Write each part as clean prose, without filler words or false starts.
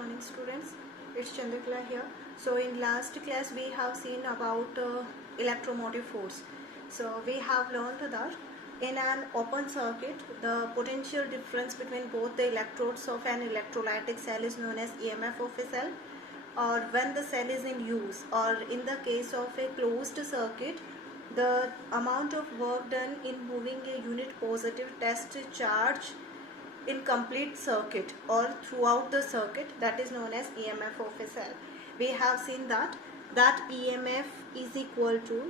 morning students, it's Chandrakala here. So in last class we have seen about electromotive force. So we have learned that in an open circuit the potential difference between both the electrodes of an electrolytic cell is known as EMF of a cell, or when the cell is in use, or in the case of a closed circuit the amount of work done in moving a unit positive test charge in complete circuit or throughout the circuit, that is known as EMF of a cell. We have seen that EMF is equal to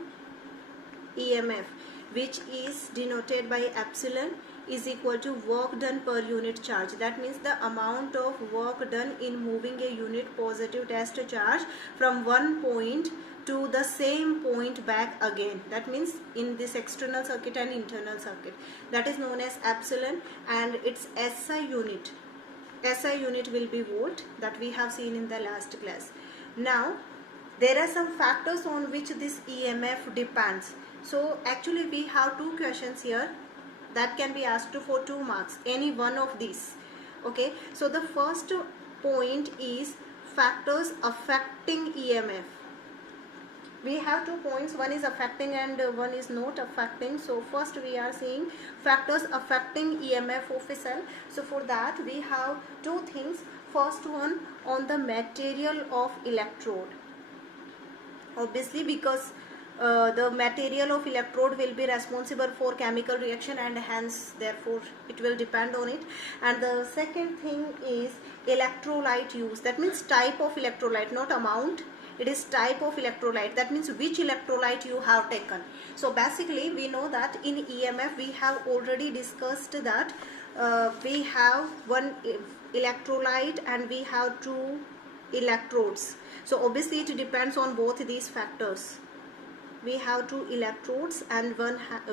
EMF, which is denoted by epsilon, is equal to work done per unit charge. That means the amount of work done in moving a unit positive test charge from one point to the same point back again. That means in this external circuit and internal circuit, that is known as epsilon, and its SI unit will be volt, that we have seen in the last class. Now there are some factors on which this EMF depends. So actually we have two questions here that can be asked for 2 marks, any one of these. Okay, so the first point is factors affecting EMF. We have 2 points, one is affecting and one is not affecting. So first we are seeing factors affecting EMF of a cell. So for that we have 2 things. First one, on the material of electrode. Obviously because the material of electrode will be responsible for chemical reaction and hence therefore it will depend on it. And the second thing is electrolyte use. That means type of electrolyte, not amount. It is type of electrolyte. That means which electrolyte you have taken. So basically we know that in EMF we have already discussed that we have one electrolyte and we have 2 electrodes. So obviously it depends on both these factors. We have 2 electrodes and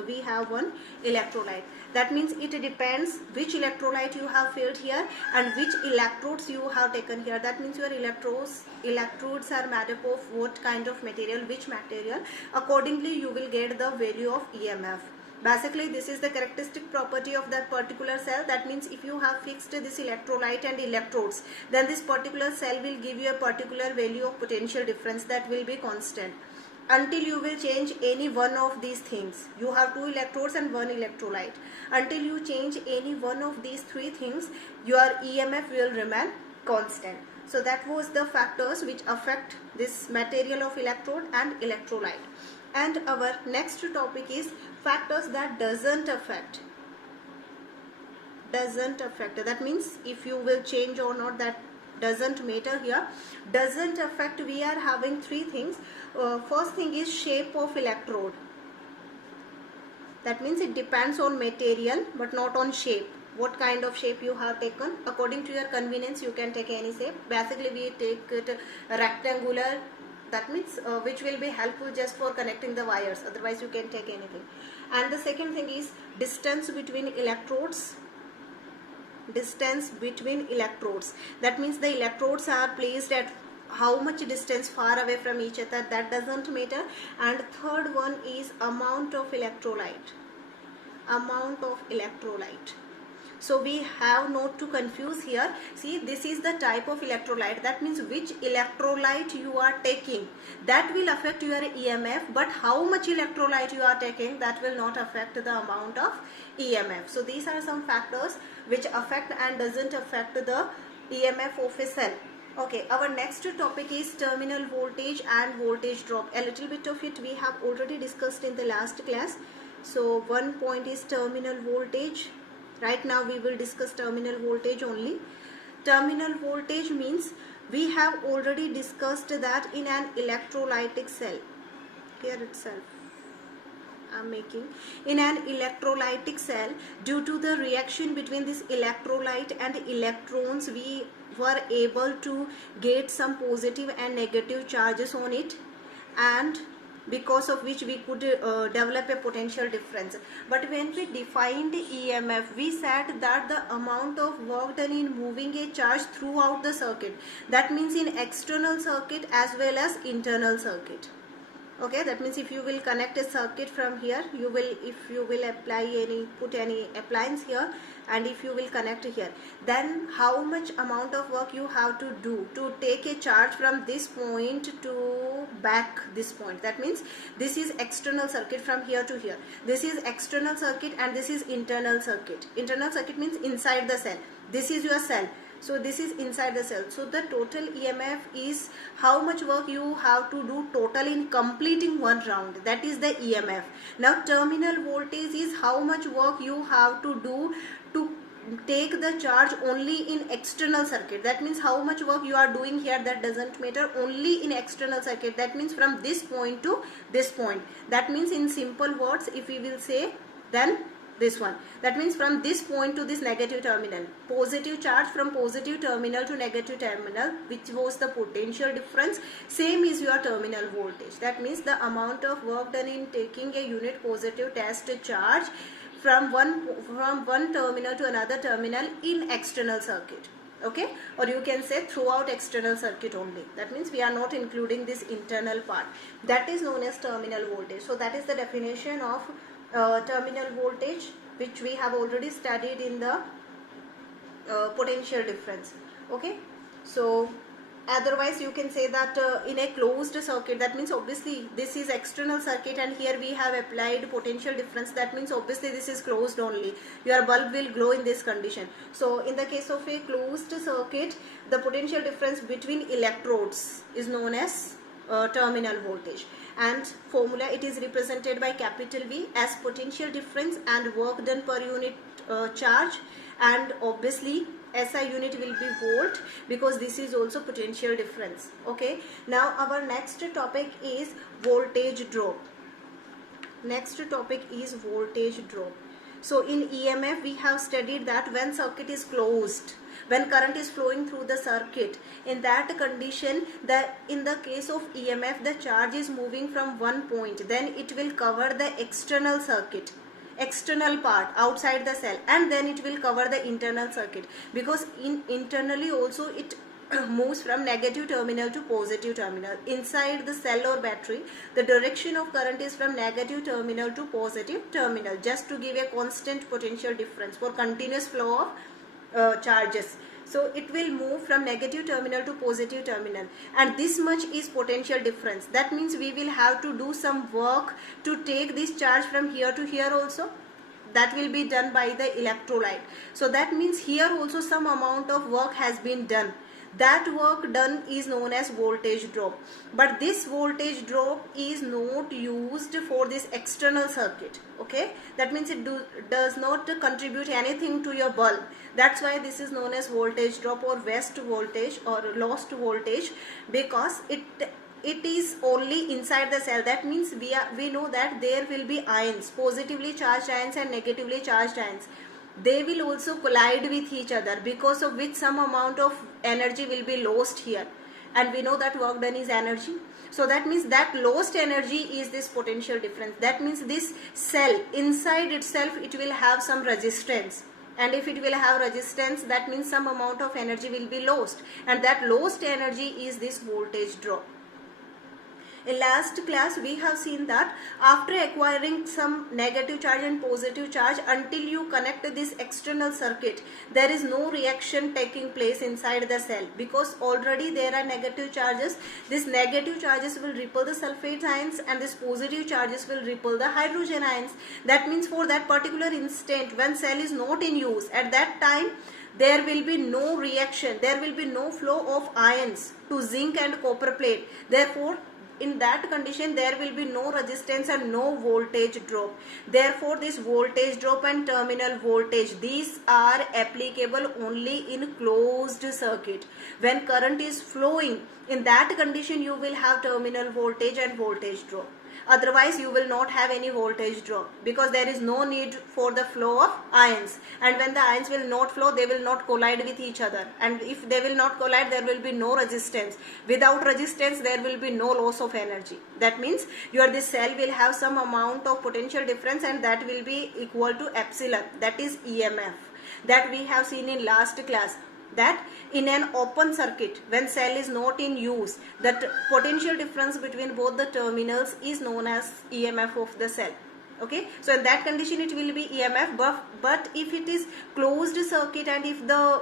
we have one electrolyte. That means it depends which electrolyte you have filled here and which electrodes you have taken here. That means your electrodes are made up of what kind of material, which material. Accordingly you will get the value of EMF. Basically this is the characteristic property of that particular cell. That means if you have fixed this electrolyte and electrodes, then this particular cell will give you a particular value of potential difference that will be constant until you will change any one of these things. You have 2 electrodes and 1 electrolyte. Until you change any one of these 3 things, your EMF will remain constant. So that was the factors which affect this material of electrode and electrolyte. And our next topic is factors that doesn't affect. That means if you will change or not, that doesn't matter here. Doesn't affect, we are having 3 things. First thing is shape of electrode. That means it depends on material but not on shape. What kind of shape you have taken, according to your convenience you can take any shape. Basically we take it rectangular, that means which will be helpful just for connecting the wires, otherwise you can take anything. And the second thing is distance between electrodes. That means the electrodes are placed at how much distance far away from each other, that doesn't matter. And third one is amount of electrolyte. So we have not to confuse here. See, this is the type of electrolyte. That means which electrolyte you are taking, that will affect your EMF, but how much electrolyte you are taking, that will not affect the amount of EMF. So these are some factors which affect and doesn't affect the EMF of a cell. Okay, our next topic is terminal voltage and voltage drop. A little bit of it we have already discussed in the last class. So one point is terminal voltage. Right now we will discuss terminal voltage only. Terminal voltage means we have already discussed that in an electrolytic cell. Here itself I'm making. In an electrolytic cell, due to the reaction between this electrolyte and electrons, we were able to get some positive and negative charges on it, and because of which we could develop a potential difference. But when we defined EMF, we said that the amount of work done in moving a charge throughout the circuit, that means in external circuit as well as internal circuit. Okay, that means if you will connect a circuit from here, if you will put any appliance here, and if you will connect here, then how much amount of work you have to do to take a charge from this point to back this point. That means this is external circuit from here to here. This is external circuit and this is internal circuit. Internal circuit means inside the cell. This is your cell. So this is inside the cell. So the total EMF is how much work you have to do total in completing one round. That is the EMF. Now terminal voltage is how much work you have to do to take the charge only in external circuit. That means how much work you are doing here, that doesn't matter, only in external circuit. That means from this point to this point. That means in simple words, if we will say, then this one, that means from this point to this negative terminal, positive charge from positive terminal to negative terminal, which was the potential difference, same is your terminal voltage. That means the amount of work done in taking a unit positive test charge from one terminal to another terminal in external circuit. Okay, or you can say throughout external circuit only. That means we are not including this internal part. That is known as terminal voltage. So that is the definition of terminal voltage, which we have already studied in the potential difference. Okay, so otherwise you can say that in a closed circuit, that means obviously this is external circuit and here we have applied potential difference. That means obviously this is closed only. Your bulb will glow in this condition. So in the case of a closed circuit, the potential difference between electrodes is known as terminal voltage, and formula, it is represented by capital V as potential difference and work done per unit charge, and obviously SI unit will be volt, because this is also potential difference. Okay, now our next topic is voltage drop. Next topic is voltage drop. So in EMF we have studied that when circuit is closed, when current is flowing through the circuit, in that condition, in the case of EMF, the charge is moving from one point, then it will cover the external circuit, external part outside the cell, and then it will cover the internal circuit, because internally also it moves from negative terminal to positive terminal. Inside the cell or battery, the direction of current is from negative terminal to positive terminal, just to give a constant potential difference for continuous flow of charges. So it will move from negative terminal to positive terminal, and this much is potential difference. That means we will have to do some work to take this charge from here to here also. That will be done by the electrolyte. So that means here also some amount of work has been done. That work done is known as voltage drop. But this voltage drop is not used for this external circuit. Okay, that means it does not contribute anything to your bulb. That's why this is known as voltage drop or waste voltage or lost voltage, because it is only inside the cell. That means we know that there will be ions, positively charged ions and negatively charged ions. They will also collide with each other, because of which some amount of energy will be lost here, and we know that work done is energy. So that means that lost energy is this potential difference. That means this cell inside itself, it will have some resistance, and if it will have resistance, that means some amount of energy will be lost, and that lost energy is this voltage drop. In last class we have seen that after acquiring some negative charge and positive charge, until you connect this external circuit, there is no reaction taking place inside the cell, because already there are negative charges. These negative charges will repel the sulfate ions, and these positive charges will repel the hydrogen ions. That means for that particular instant when cell is not in use, at that time there will be no reaction, there will be no flow of ions to zinc and copper plate. Therefore in that condition there will be no resistance and no voltage drop. Therefore this voltage drop and terminal voltage, these are applicable only in closed circuit. When current is flowing, in that condition you will have terminal voltage and voltage drop. Otherwise you will not have any voltage drop, because there is no need for the flow of ions, and when the ions will not flow, they will not collide with each other, and if they will not collide, there will be no resistance. Without resistance there will be no loss of energy. That means this cell will have some amount of potential difference, and that will be equal to epsilon, that is EMF, that we have seen in last class. that in an open circuit, when cell is not in use, the potential difference between both the terminals is known as EMF of the cell. Okay, so in that condition it will be EMF, but if it is closed circuit and if the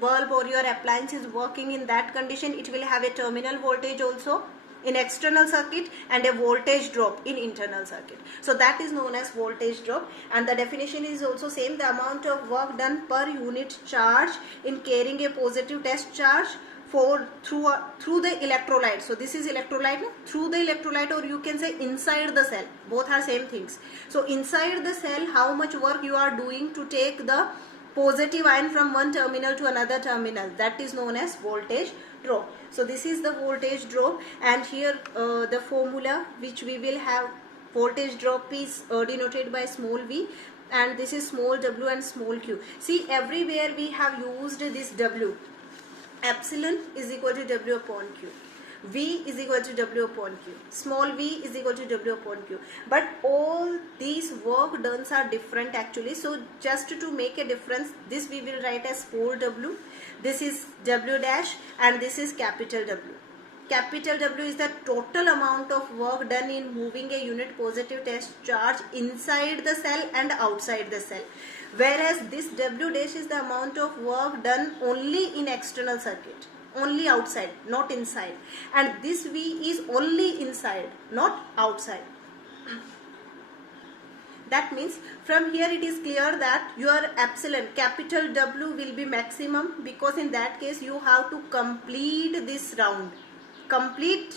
bulb or your appliance is working in that condition, it will have a terminal voltage also in external circuit and a voltage drop in internal circuit. So that is known as voltage drop, and the definition is also same: the amount of work done per unit charge in carrying a positive test charge through the electrolyte. So this is electrolyte, through the electrolyte, or you can say inside the cell, both are same things. So inside the cell, how much work you are doing to take the positive ion from one terminal to another terminal, that is known as voltage drop. So this is the voltage drop, and here the formula which we will have, voltage drop is denoted by small v, and this is small w and small q. See, everywhere we have used this w. Epsilon is equal to W upon Q. V is equal to W upon Q. Small v is equal to W upon Q. But all these work done are different actually. So just to make a difference, this we will write as small w. This is W dash, and this is capital W. Capital W is the total amount of work done in moving a unit positive test charge inside the cell and outside the cell. Whereas this W dash is the amount of work done only in external circuit, only outside, not inside. And this V is only inside, not outside. That means from here it is clear that your epsilon, capital W, will be maximum, because in that case you have to complete this round.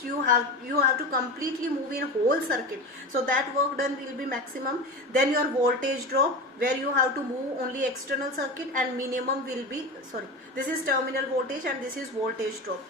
You have to completely move in whole circuit, so that work done will be maximum. Then your voltage drop, where you have to move only external circuit, and minimum will be, this is terminal voltage and this is voltage drop.